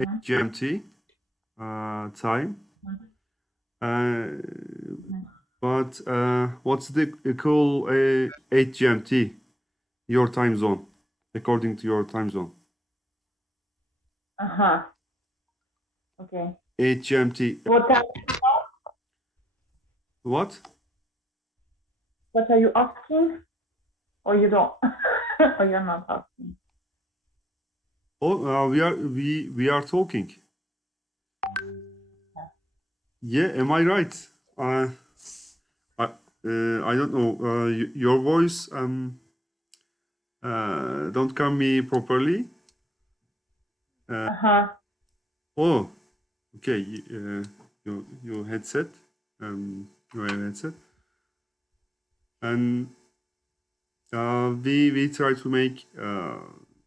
8 GMT time. Uh, but what's the equal 8 GMT, your time zone, according to your time zone? Uh-huh. Okay. 8 GMT. What are, What? what are you asking? Or you don't? Or you're not asking? Oh, we are talking. Yeah, am I right? I I don't know. Your voice don't come me properly. Uh-huh. Oh, okay. Your headset. Your headset, and we try to make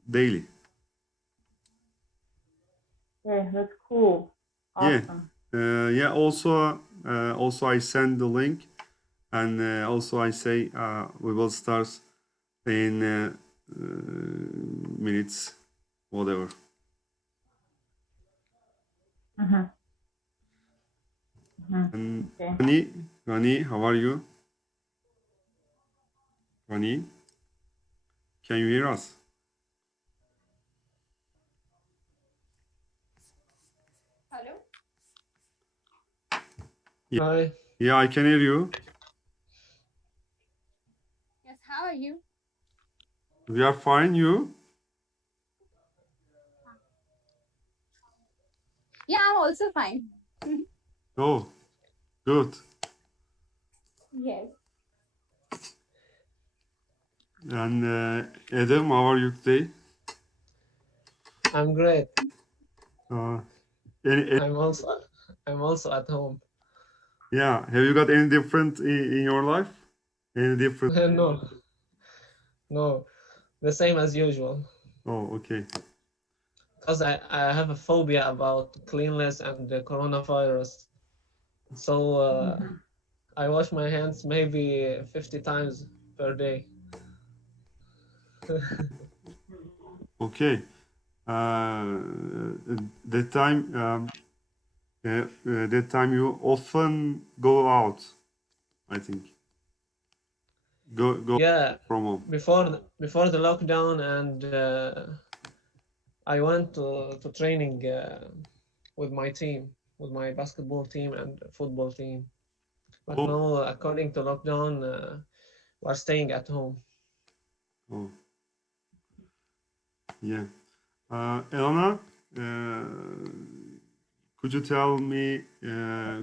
daily. Okay, that's cool. Yeah, Awesome. yeah. Also I send the link, and also I say we will start in minutes, whatever. Mm-hmm. Mm-hmm. And Okay. Rani, how are you? Rani, can you hear us? Hello? Yeah, Hi, yeah, I can hear you. Yes, how are you? We are fine. You? Yeah, I'm also fine. Oh, good. Yes. And Adam, how are you today? I'm great. Uh, I'm also I'm also at home. yeah, have you got any different in your life? Any different? No, no, the same as usual. Oh, okay. Because I have a phobia about cleanliness and the coronavirus. So I wash my hands maybe 50 times per day. Okay. Uh, that time, that time you often go out. I think go Yeah, from home. before the lockdown, and I went to training with my team, with my basketball team and football team. But Oh, now, according to lockdown, we're staying at home. oh, yeah. Elena, uh, could you tell me?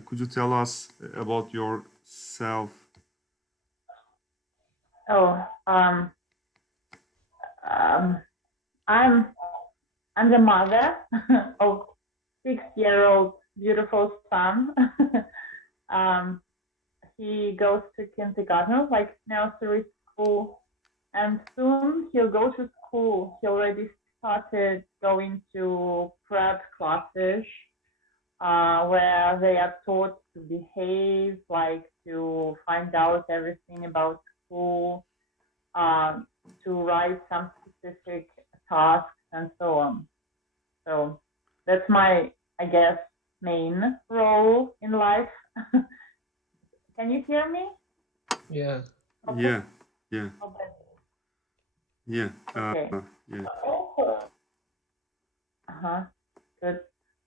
Could you tell us about yourself? Oh, um, I'm I'm the mother of 6-year-old beautiful son. um, he goes to kindergarten, like nursery school, and soon he'll go to school. He already started going to prep classes, where they are taught to behave, like to find out everything about school, um, to write some specific tasks, and so on. So that's my, I guess, main role in life. Can you hear me? Yeah. Okay. Yeah, yeah, yeah, Okay. yeah. Also, uh-huh, good.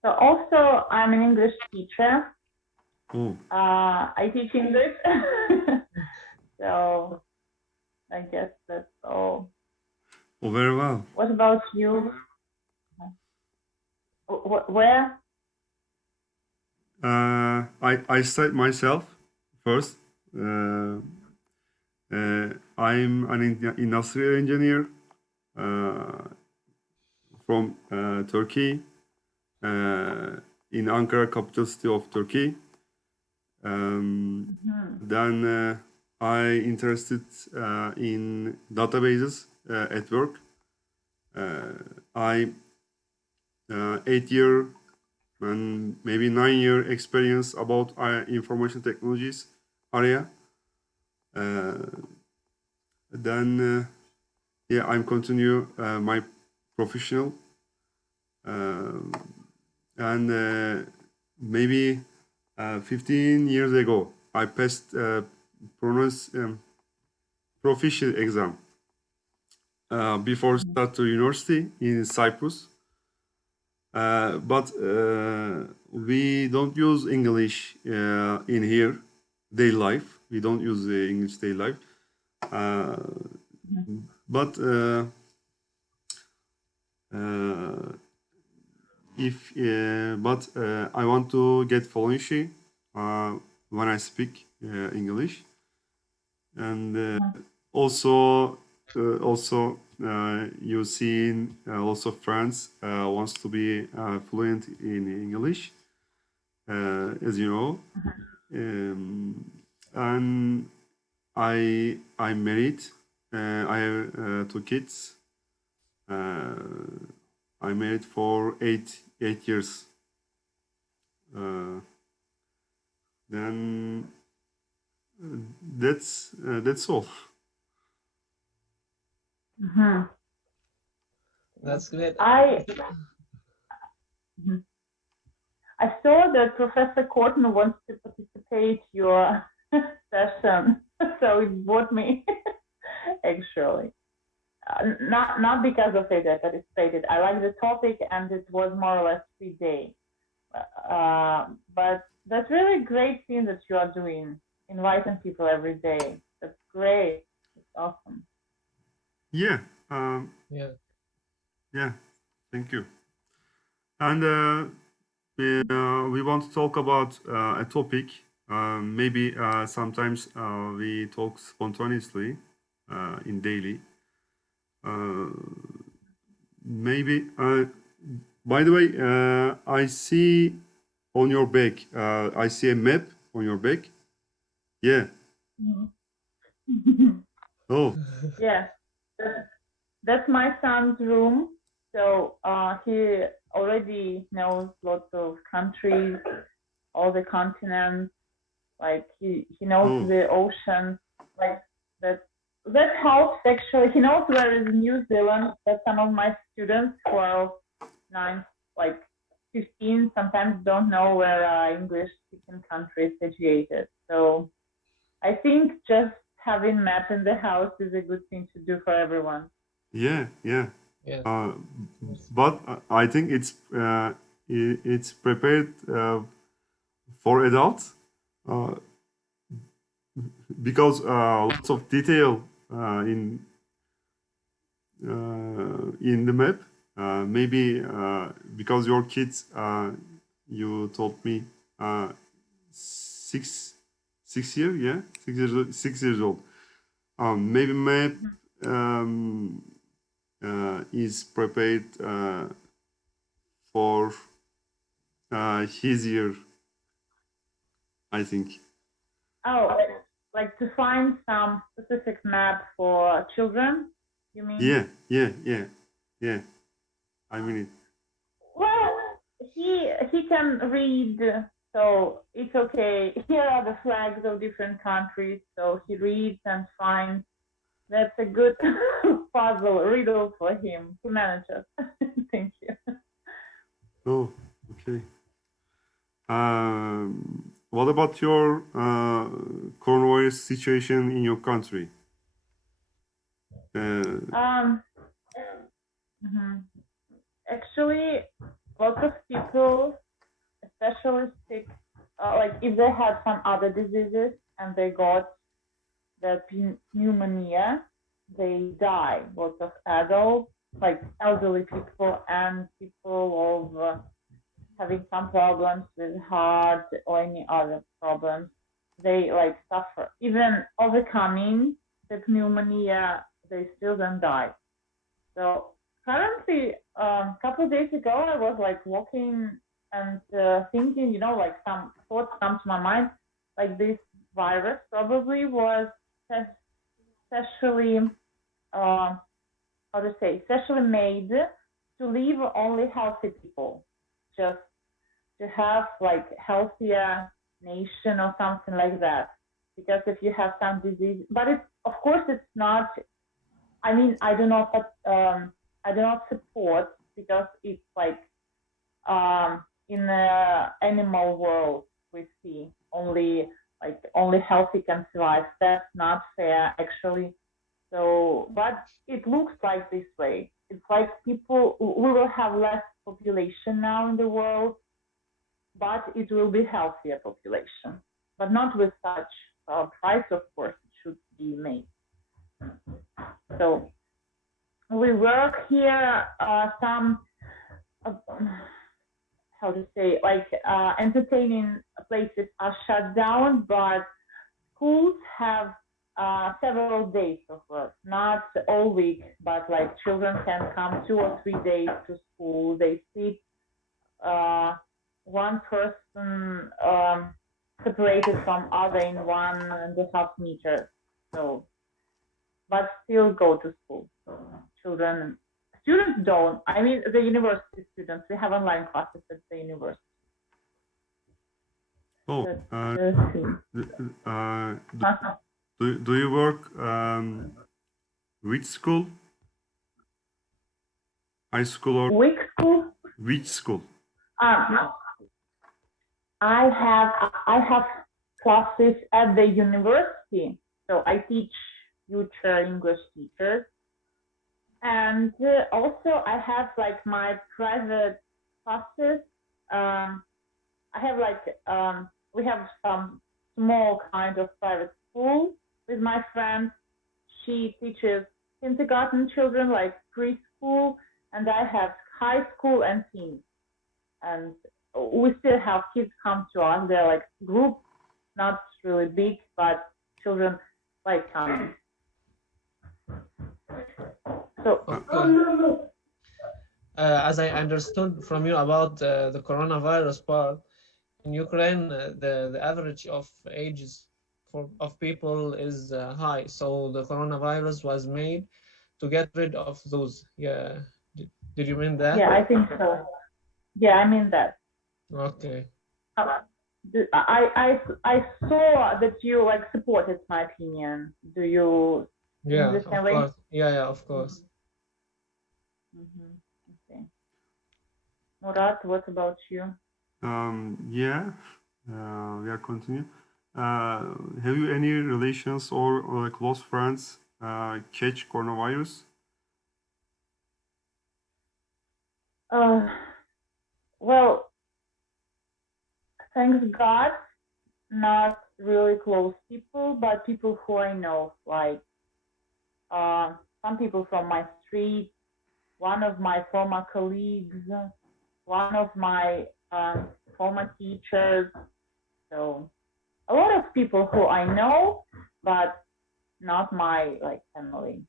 So also, I'm an English teacher. Oh, I teach English. So I guess that's all. oh, very well. What about you? Where? I cite myself first. Uh, I'm an industrial engineer uh, from Turkey, uh, in Ankara, capital city of Turkey. Um, Mm-hmm. then I interested in databases at work. I 8 year and maybe 9 year experience about information technologies area. Uh, then yeah, I'm continue my professional. Uh, and maybe 15 years ago, I passed proficiency exam before start to university in Cyprus. But we don't use English in here, daily life. We don't use English daily life. But I want to get fluency when I speak English, and also you see also France wants to be fluent in English, as you know. And I'm married. I have two kids. I'm married for eight years. Then that's all. That's great. I saw that Professor Corton wants to participate your session, so it brought me actually. Not because of it that participated. I like the topic and it was more or less 3 days. But that's really great thing that you are doing, inviting people every day. That's great. It's awesome. Yeah. Yeah. Yeah. Thank you. And we want to talk about a topic. Maybe sometimes we talk spontaneously in daily. Maybe. By the way, I see on your back. I see a map on your back. Yeah. Oh. Yeah. That's my son's room. So he already knows lots of countries, all the continents. Like he knows the ocean. Like that helps actually. He knows where is New Zealand. That some of my students who are 9, like 15, sometimes don't know where English-speaking country is situated. So I think just having map in the house is a good thing to do for everyone. Yeah. Yeah. But I think it's prepared for adults because lots of detail in the map. Maybe because your kids, you told me, 6 years, yeah, 6 years old. Maybe map is prepared for his year, I think. Oh, like to find some specific map for children, you mean? Yeah. I mean it. Well, he can read, so it's okay. Here are the flags of different countries, so he reads and finds. That's a good riddle for him. He manages. Thank you. Oh, okay. What about your coronavirus situation in your country? Actually, lots of people, especially sick, like if they had some other diseases and they got the pneumonia, they die. Lots of adults, like elderly people and people of having some problems with heart or any other problems, they like suffer. Even overcoming the pneumonia, they still don't die. So currently, a couple of days ago, I was like walking and thinking, like some thoughts come to my mind, like this virus probably was specially, specially made to leave only healthy people, just to have like healthier nation or something like that. Because if you have some disease, but it's of course it's not. I mean, I do not support because it's like in the animal world we see only healthy can survive. That's not fair, actually. So, but it looks like this way. It's like we will have less population now in the world, but it will be healthier population, but not with such price, of course, it should be made. So we work here, some, how to say, entertaining places are shut down, but schools have several days of work, not all week, but like children can come 2 or 3 days to school. They sit one person separated from other in 1.5 meters. So, but still go to school. So students don't. I mean, the university students, we have online classes at the university. Oh, That's do you work which school? High school or Which school? which school? I have classes at the university, so I teach future English teachers, and also I have like my private classes. I have we have some small kind of private school with my friend. She teaches kindergarten children, like preschool, and I have high school and teens. And we still have kids come to us. They're like groups, not really big, but children like coming. So, Okay. As I understood from you about the coronavirus part, in Ukraine, the average of ages of people is high. So the coronavirus was made to get rid of those. Yeah. Did you mean that? yeah, I think so. Yeah, I mean that. Okay. I saw that you like supported my opinion. Do you Yeah, the of same way? course. Yeah, of course. Okay. Murat, what about you? Yeah, we are continue. Have you any relations or close friends catch coronavirus? Well, thanks God, not really close people, but people who I know, like some people from my street, one of my former colleagues, one of my former teachers. So a lot of people who I know, but not my like family.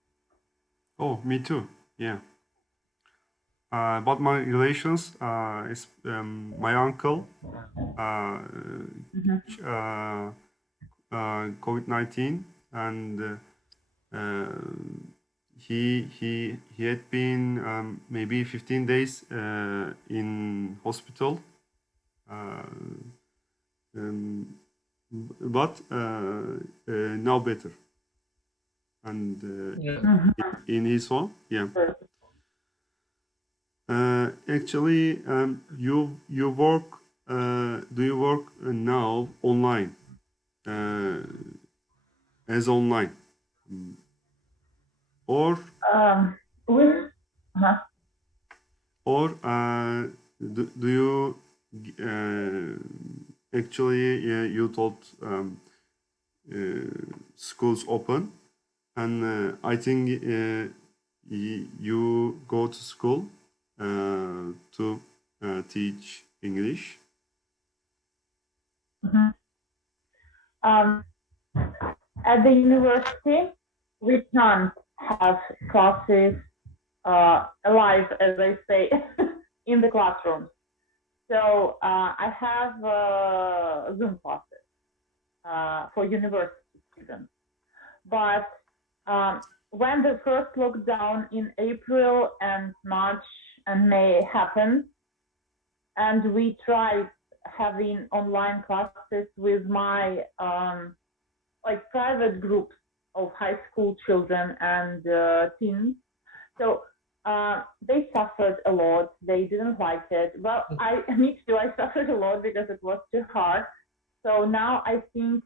Oh, me too. Yeah. But my relations is my uncle COVID-19, and he had been maybe 15 days in hospital, but now better, and Yeah. in his home. Yeah. Actually, you work. Do you work now online? As online, or With or do you actually you told schools open, and I think you go to school to teach English. At the university, we can't have classes alive, as I say, in the classroom. So I have Zoom classes for university students. But when the first lockdown in April and March and May happened, and we tried having online classes with my like private groups of high school children and teens. So they suffered a lot. They didn't like it. Well, me too. I suffered a lot because it was too hard. So now I think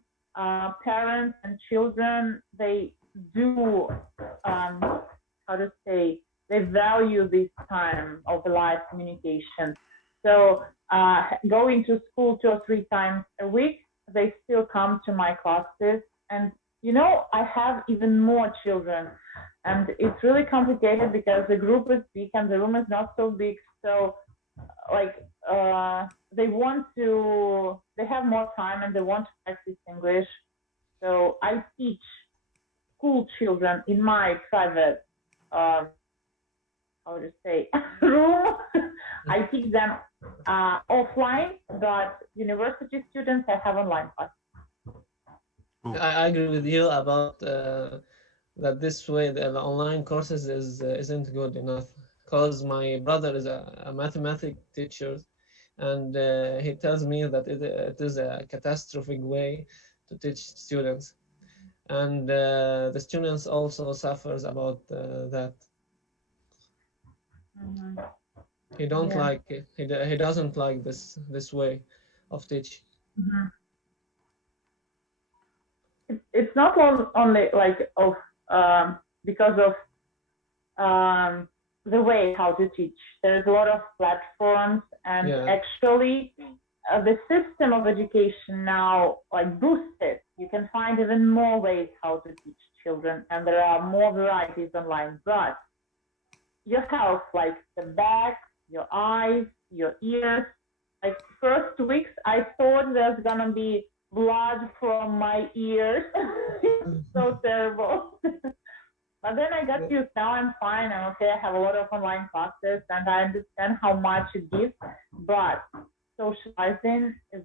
parents and children, they do, how to say, they value this time of live communication. So going to school 2 or 3 times a week, they still come to my classes. And, I have even more children. And it's really complicated because the group is big and the room is not so big. So, like, they have more time and they want to practice English. So I teach school children in my private, uh, how to say, room. I teach them offline, but university students I have online classes. I agree with you about that this way the online courses isn't good enough because my brother is a mathematics teacher and he tells me that it is a catastrophic way to teach students and the students also suffers about that. Mm-hmm. He don't Yeah. like it. He doesn't like this way of teaching. Mm-hmm. It's not only like of because of the way how to teach. There's a lot of platforms, and Yeah. actually, the system of education now like boosted. You can find even more ways how to teach children, and there are more varieties online. But your health, like the back, your eyes, your ears. Like first weeks, I thought there's gonna be blood from my ears. It's so terrible. But then I got used. Now I'm fine. I'm okay. I have a lot of online classes, and I understand how much it gives. But socializing is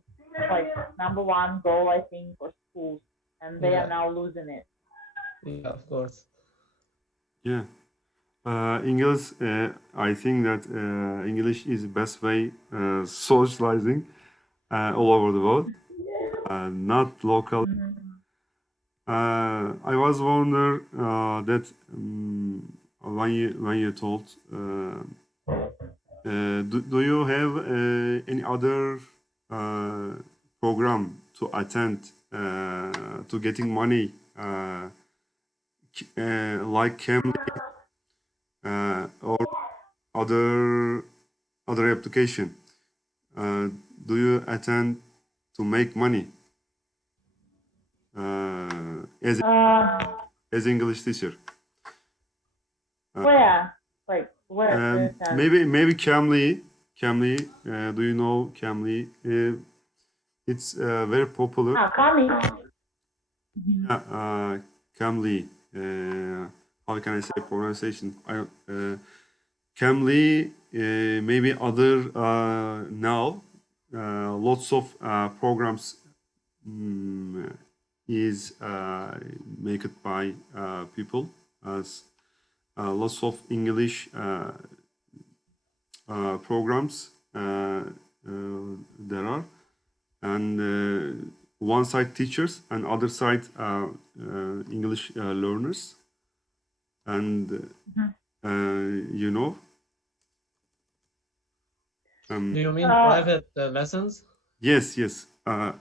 like number one goal, I think, for schools, and they are Yeah. now losing it. Yeah, of course. Yeah. English, I think that English is the best way socializing all over the world, not local. Mm-hmm. I was wonder that when you told, do you have any other uh, program to attend to getting money like Cambly or other other application? Uh, do you attend to make money as Uh, English teacher? where? Like where do you send? Maybe Cambly. Do you know Cambly? It's very popular. Ah, coming. Mm-hmm. Yeah, Cambly. How can I say pronunciation? Cambly. Maybe other now. Lots of programs is made by people as lots of English programs there are, and one side teachers and other side English learners, and you know, Do you mean Uh, private lessons? yes. uh,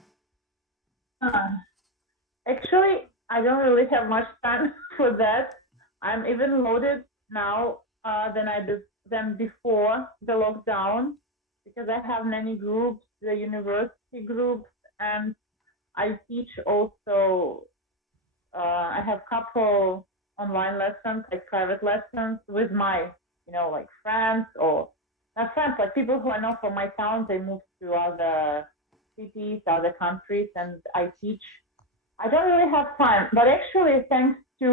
Actually, I don't really have much time for that. I'm even loaded now than before the lockdown because I have many groups, the university groups, and I teach also. I have couple online lessons, like private lessons, with my, like friends or not friends, like people who I know from my town. They moved to other cities, other countries, and I teach. I don't really have time, but actually, thanks to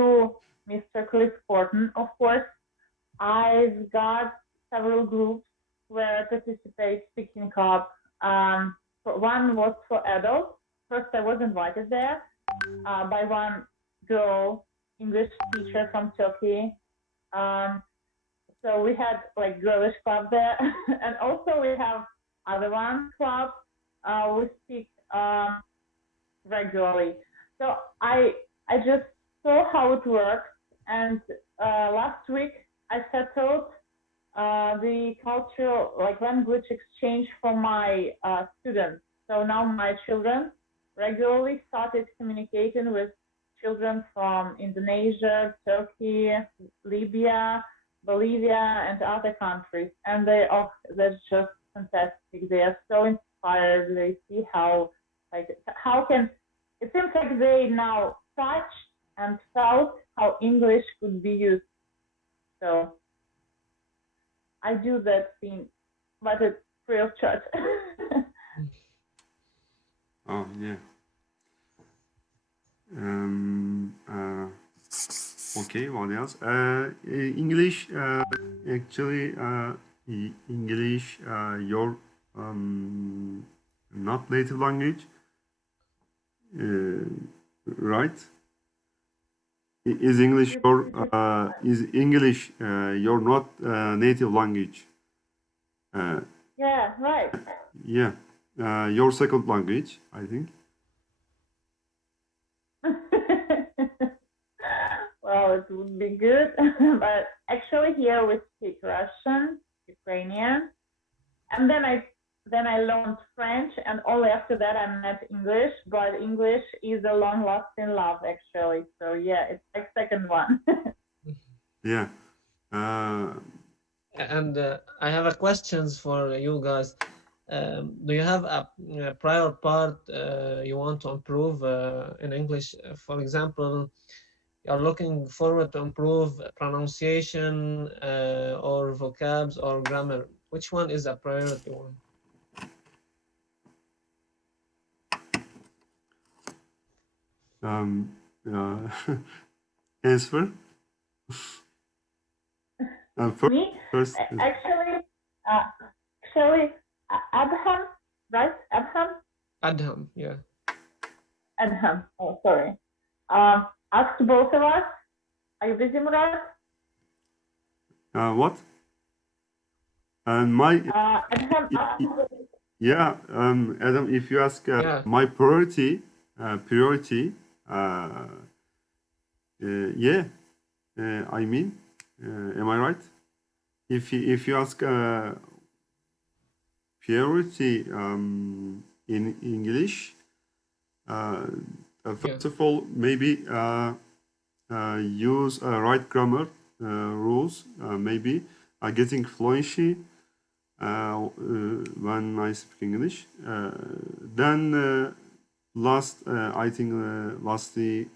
Mr. Cliff Horton, of course, I've got several groups where I participate, picking up. One was for adults. First, I was invited there by one girl, English teacher from Turkey. Um, so we had like girlish club there, and also we have other one club. We speak regularly. So I just saw how it works, and last week I settled the cultural, like language exchange for my students. So now my children regularly started communicating with children from Indonesia, Turkey, Libya, Bolivia, and other countries. And they're just fantastic. They are so inspired. They see how can, it seems like they now touched and felt how English could be used. So I do that thing, but it's free of charge. Oh, yeah. Um, okay, what else? English, actually, English, your not native language, uh, right? Is English your not native language? Uh, Yeah, right. yeah, your second language, I think. Well, it would be good, but actually here we speak Russian, Ukrainian, and then I learned French, and only after that I met English. But English is a long-lasting love, actually. So yeah, it's like second one. Yeah. Uh, And I have a questions for you guys. Do you have a prior part you want to improve in English? For example, you're looking forward to improve pronunciation or vocabs or grammar. Which one is a priority one? um, uh, answer. First, Me, first, actually, uh, actually, Abham, right? Abham, Adham, yeah. Abham. Oh, sorry. Ask both of us. Are you busy, Murad? what? And my Abham, yeah, Adam, if you ask Yeah, my priority, uh, yeah, I mean, am I right? If you ask priority in English, uh, yeah, first of all, maybe use right grammar rules, maybe getting fluency when I speak English. Then last, I think last the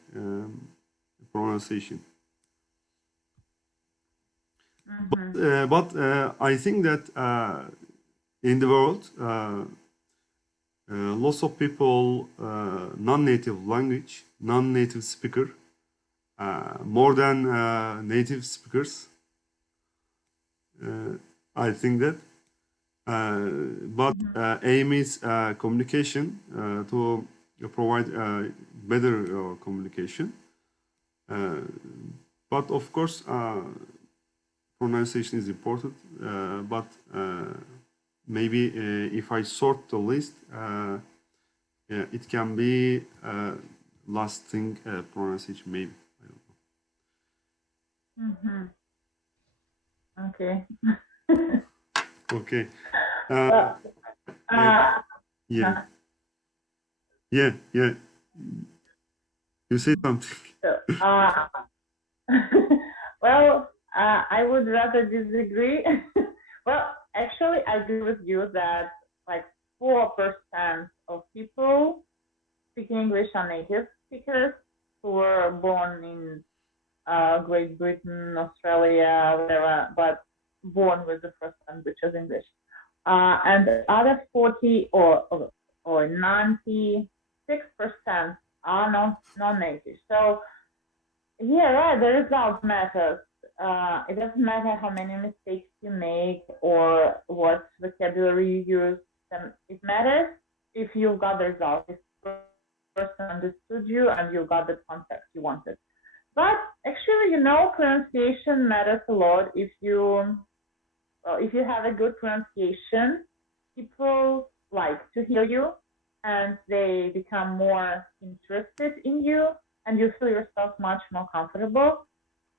pronunciation. But I think that in the world, lots of people, non-native language, non-native speaker, more than native speakers. I think that. But aim is communication to provide better communication. Uh, but of course, pronunciation is important. But maybe if I sort the list, yeah, it can be last thing pronunciation. Maybe I okay. don't know. Okay. Uh, Well, uh, uh, yeah, yeah. You say something. so, well, I would rather disagree. Well, actually, I agree with you that like 4% of people speaking English are native speakers who were born in Great Britain, Australia, whatever, but born with the first language as English. And the other 40 or 96% are non-native. So yeah, right. The result matters. It doesn't matter how many mistakes you make or what vocabulary you use. It matters if you've got the result. If the person understood you and you got the context you wanted. But actually, pronunciation matters a lot. If you have a good pronunciation, people like to hear you and they become more interested in you and you feel yourself much more comfortable.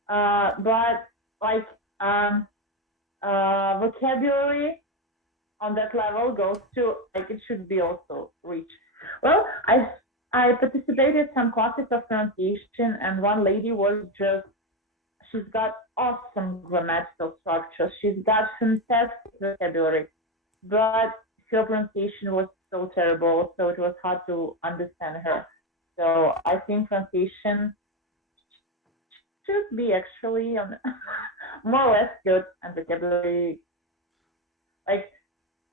But like um, vocabulary on that level goes to like it should be also reached. Well, I participated some classes of pronunciation, and one lady was just she's got awesome grammatical structure. She's got fantastic vocabulary, but her pronunciation was so terrible, so it was hard to understand her. So I think pronunciation should be actually on more or less good, and vocabulary like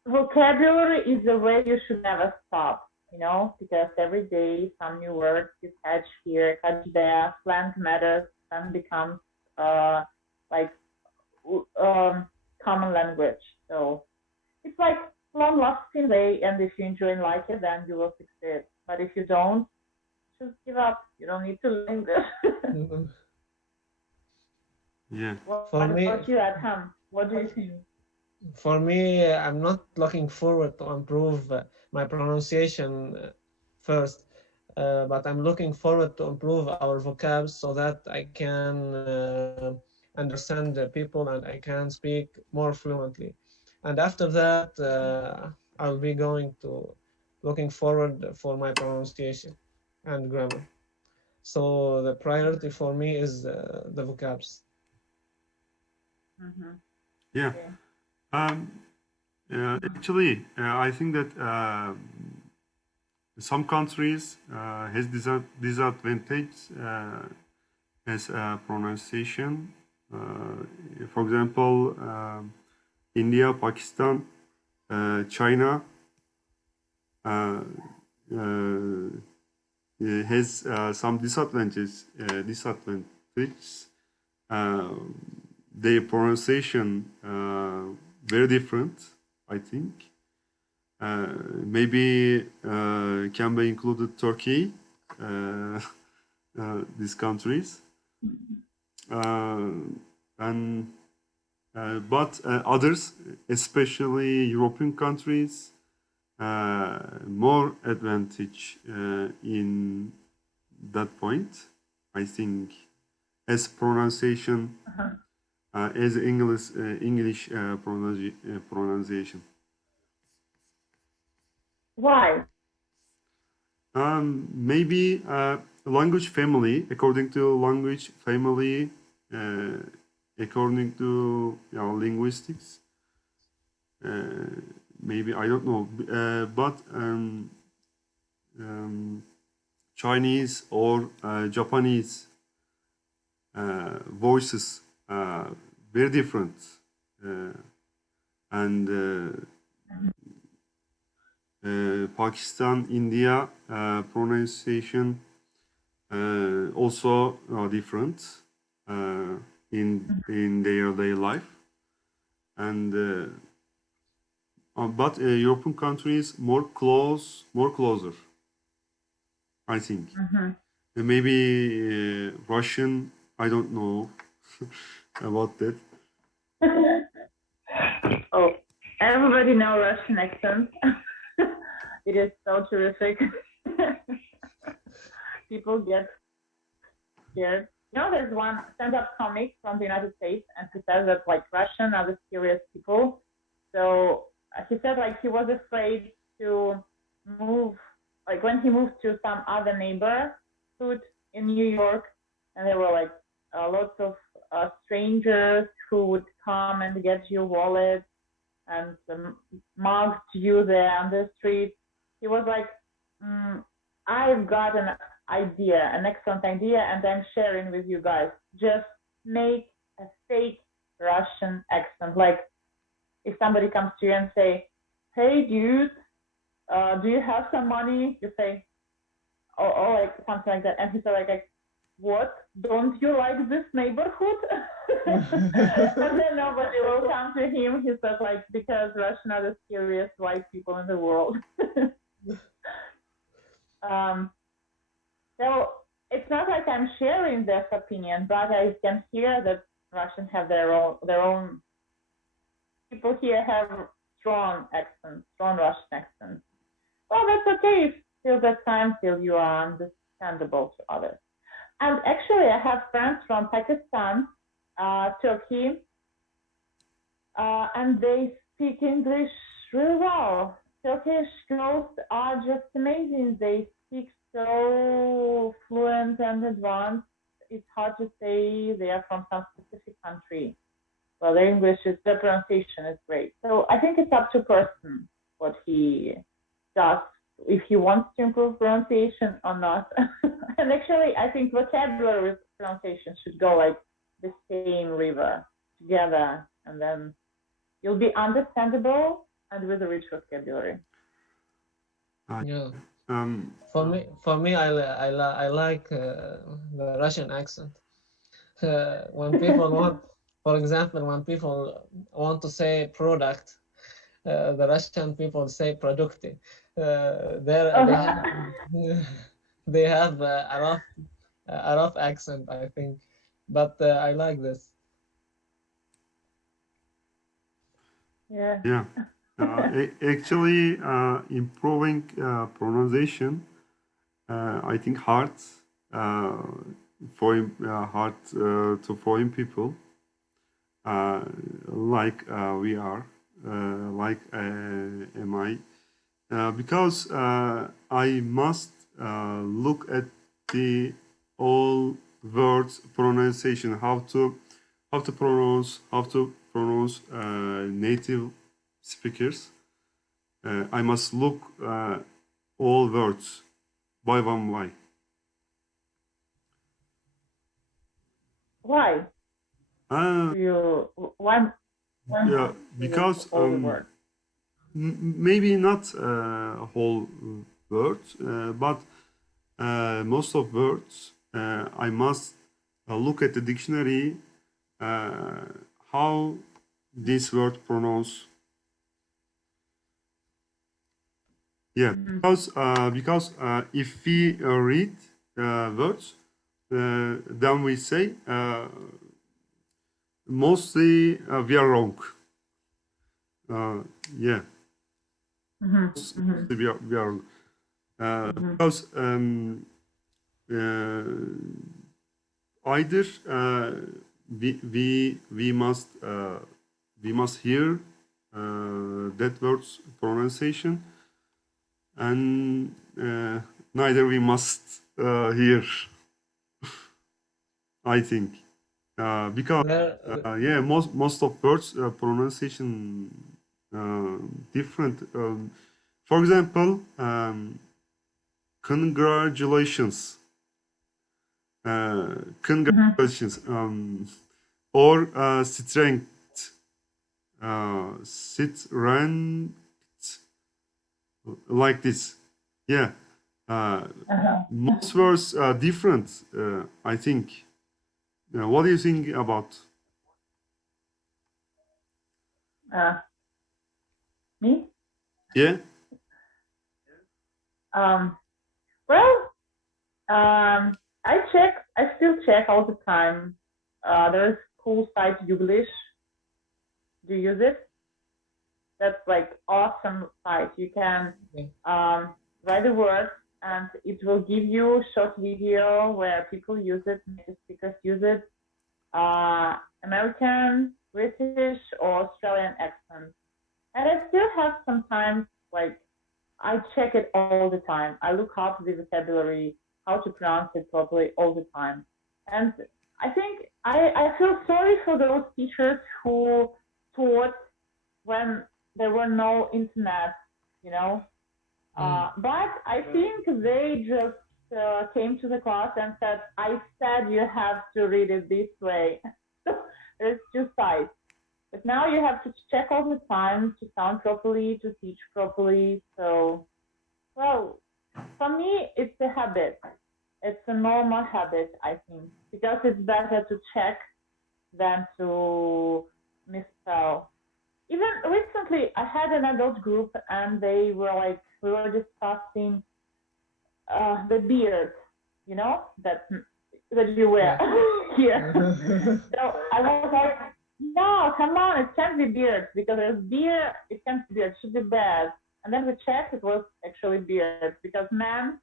vocabulary is the way you should never stop, because every day some new words you catch here, catch there, slang matters, slang becomes like common language. So it's like long lasting way, and if you enjoy and like it, then you will succeed. But if you don't, just give up. You don't need to learn this. Mhm. Yeah. What For me, about you at home? What do you think? For me, I'm not looking forward to improve my pronunciation first, but I'm looking forward to improve our vocabs so that I can understand the people and I can speak more fluently. And after that, I'll be going to looking forward for my pronunciation and grammar. So the priority for me is the vocabs. Mm-hmm. Yeah. Okay. Um, actually, I think that some countries has disadvantage as pronunciation. For example, India, Pakistan, China uh, uh, has some disadvantages. Disadvantages. Uh, their pronunciation very different, I think. Maybe can be included Turkey, these countries, uh, and but others, especially European countries, more advantage in that point. I think as pronunciation, Uh-huh. as English pronunciation. Why? Maybe language family, according to language family, uh, according to linguistics. Uh, Maybe I don't know, but um, Chinese or Japanese voices very different, uh, and Pakistan, India pronunciation also different in their daily life, and but European countries more closer, I think. Mm-hmm. Maybe Russian, I don't know about that. Oh, everybody know Russian accent. It is so terrific. People get scared. There's one stand-up comic from the United States, and he says that like Russian are the scariest people. So he said like he was afraid to move, like when he moved to some other neighborhood in New York, and there were like lots of strangers who would come and get your wallet and mugged you there on the street. He was like, I've got an idea, an excellent idea, and I'm sharing with you guys. Just make a fake Russian accent. Like if somebody comes to you and say, "Hey, dude, do you have some money?" You say, or like something like that, and he said like, "What? Don't you like this neighborhood?" And then nobody will come to him. He said like, because Russian are the scariest white people in the world. So it's not like I'm sharing this opinion, but I can hear that Russians have their own people here have strong accents, strong Russian accents. Well, that's okay till that time, till you are understandable to others. And actually, I have friends from Pakistan, Turkey, and they speak English really well. Turkish girls are just amazing. They speak so fluent and advanced. It's hard to say they are from some specific country. Well, their English is, their pronunciation is great. So I think it's up to person what he does, if he wants to improve pronunciation or not. And actually, I think vocabulary with pronunciation should go like the same river together, and then you'll be understandable and with a rich vocabulary. Yeah. Um, For me, I like the Russian accent. When people want, for example, when people want to say product, the Russian people say produkty. They have they have a rough accent, I think, but I like this. Yeah. yeah. Actually, improving pronunciation, I think hard hard to foreign people, like we are, like am I, because I must look at the all words pronunciation, how to pronounce native speakers. I must look all words by one by. Why? Uh, Do you why yeah, must you look because all the words? maybe not whole words, but most of words I must look at the dictionary how this word pronounce. Yeah, because if we read words, then we say mostly we are wrong. Uh, yeah, mostly we are wrong. Because uh, either we must hear that word's pronunciation, and neither we must hear. I think because There, yeah, most of words pronunciation uh, different. For example, congratulations, congratulations, or strength, strength, like this. Yeah, most words are different. I think. What do you think about? Uh, Me? Yeah. Um, well, I still check all the time. There's cool site Googlish. Do you use it? That's like awesome site. You can yeah. write a word and it will give you short video where people use it, native speakers use it, American, British, or Australian accent. And I still have sometimes like I check it all the time. I look up the vocabulary, how to pronounce it properly all the time. And I think I feel sorry for those teachers who taught when there were no internet, you know. But I think they just came to the class and said, I said you have to read it this way. There's two sides. But now you have to check all the time to sound properly, to teach properly. So, well, for me, it's a habit. It's a normal habit, I think, because it's better to check than to misspell. Even recently, I had an adult group and they were like, we were discussing the beard, you know, that you wear Yeah. here. So I was like, no, come on, it can't be beard because there's beer, it can't be beard, it should be bad. And then we checked, it was actually beard because men,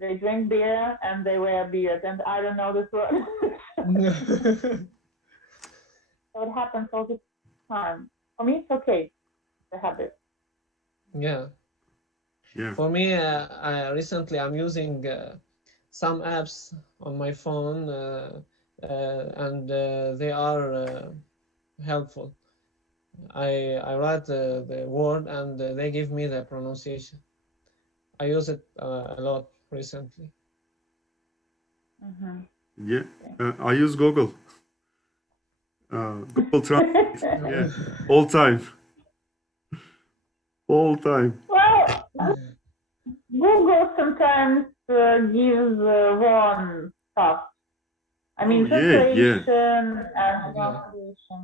they drink beer and they wear beard, and I don't know this word. So it happens all the time. For me, it's okay to have it. Yeah. Yeah. For me, recently I'm using some apps on my phone, and they are helpful. I write the word and they give me the pronunciation. I use it a lot recently. Mm-hmm. Yeah. I use Google. Google Translate. Yeah. All time. All time. Well, Google sometimes gives wrong stuff. I Oh, mean, yeah, yeah, translation and Yeah. pronunciation.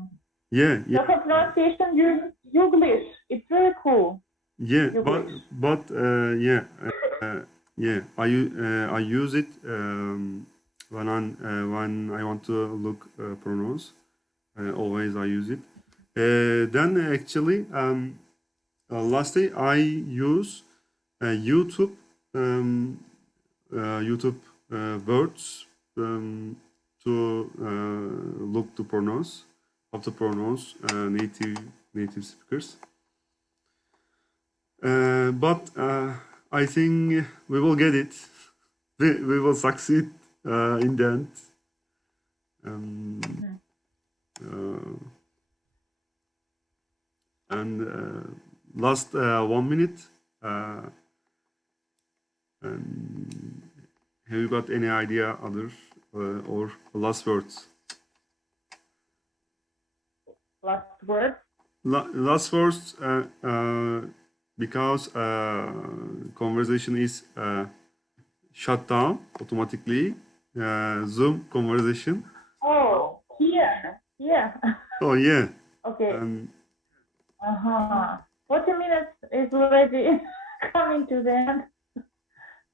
yeah, So yeah, for pronunciation, use Googlish. It's really cool. yeah. Googlish. Yeah, yeah. I use it when I want to look pronounce. Always I use it. Then actually, lastly, I use YouTube, um, YouTube words to look to pronounce, how to pronounce native speakers. But I think we will get it. We will succeed in the end. Mhm. Uh, and last 1 minute. Uh, have you got any idea, other or last words? Last word. Last words, because conversation is shut down automatically. Zoom conversation. Oh, here. Yeah. Oh yeah. Okay. Um, 40 minutes is already coming to the end.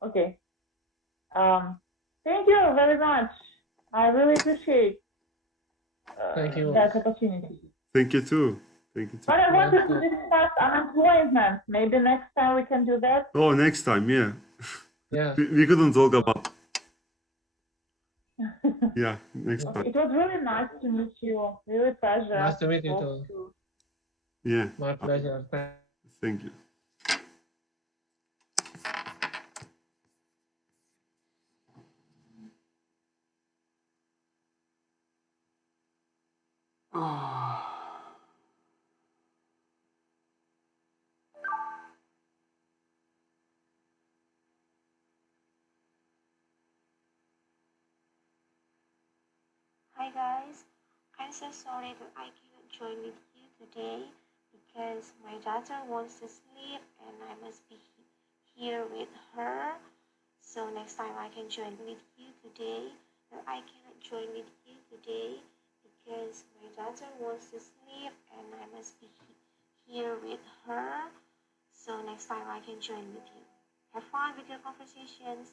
Okay. Thank you very much. I really appreciate Thank you. that opportunity. thank you too. Thank you too. But I Thank wanted to you. discuss unemployment. Maybe next time we can do that. Oh, next time, yeah. Yeah. We couldn't talk about. Yeah, next Okay. time. It was really nice to meet you. Really pleasure Nice to meet you talk too. to. Yeah, My pleasure. thank you. Hi guys, I'm so sorry that I cannot join with you today because my daughter wants to sleep and I must be here with her. So next time I can join with you today, but I cannot join with you today because my daughter wants to sleep and I must be here with her. So next time I can join with you. Have fun with your conversations.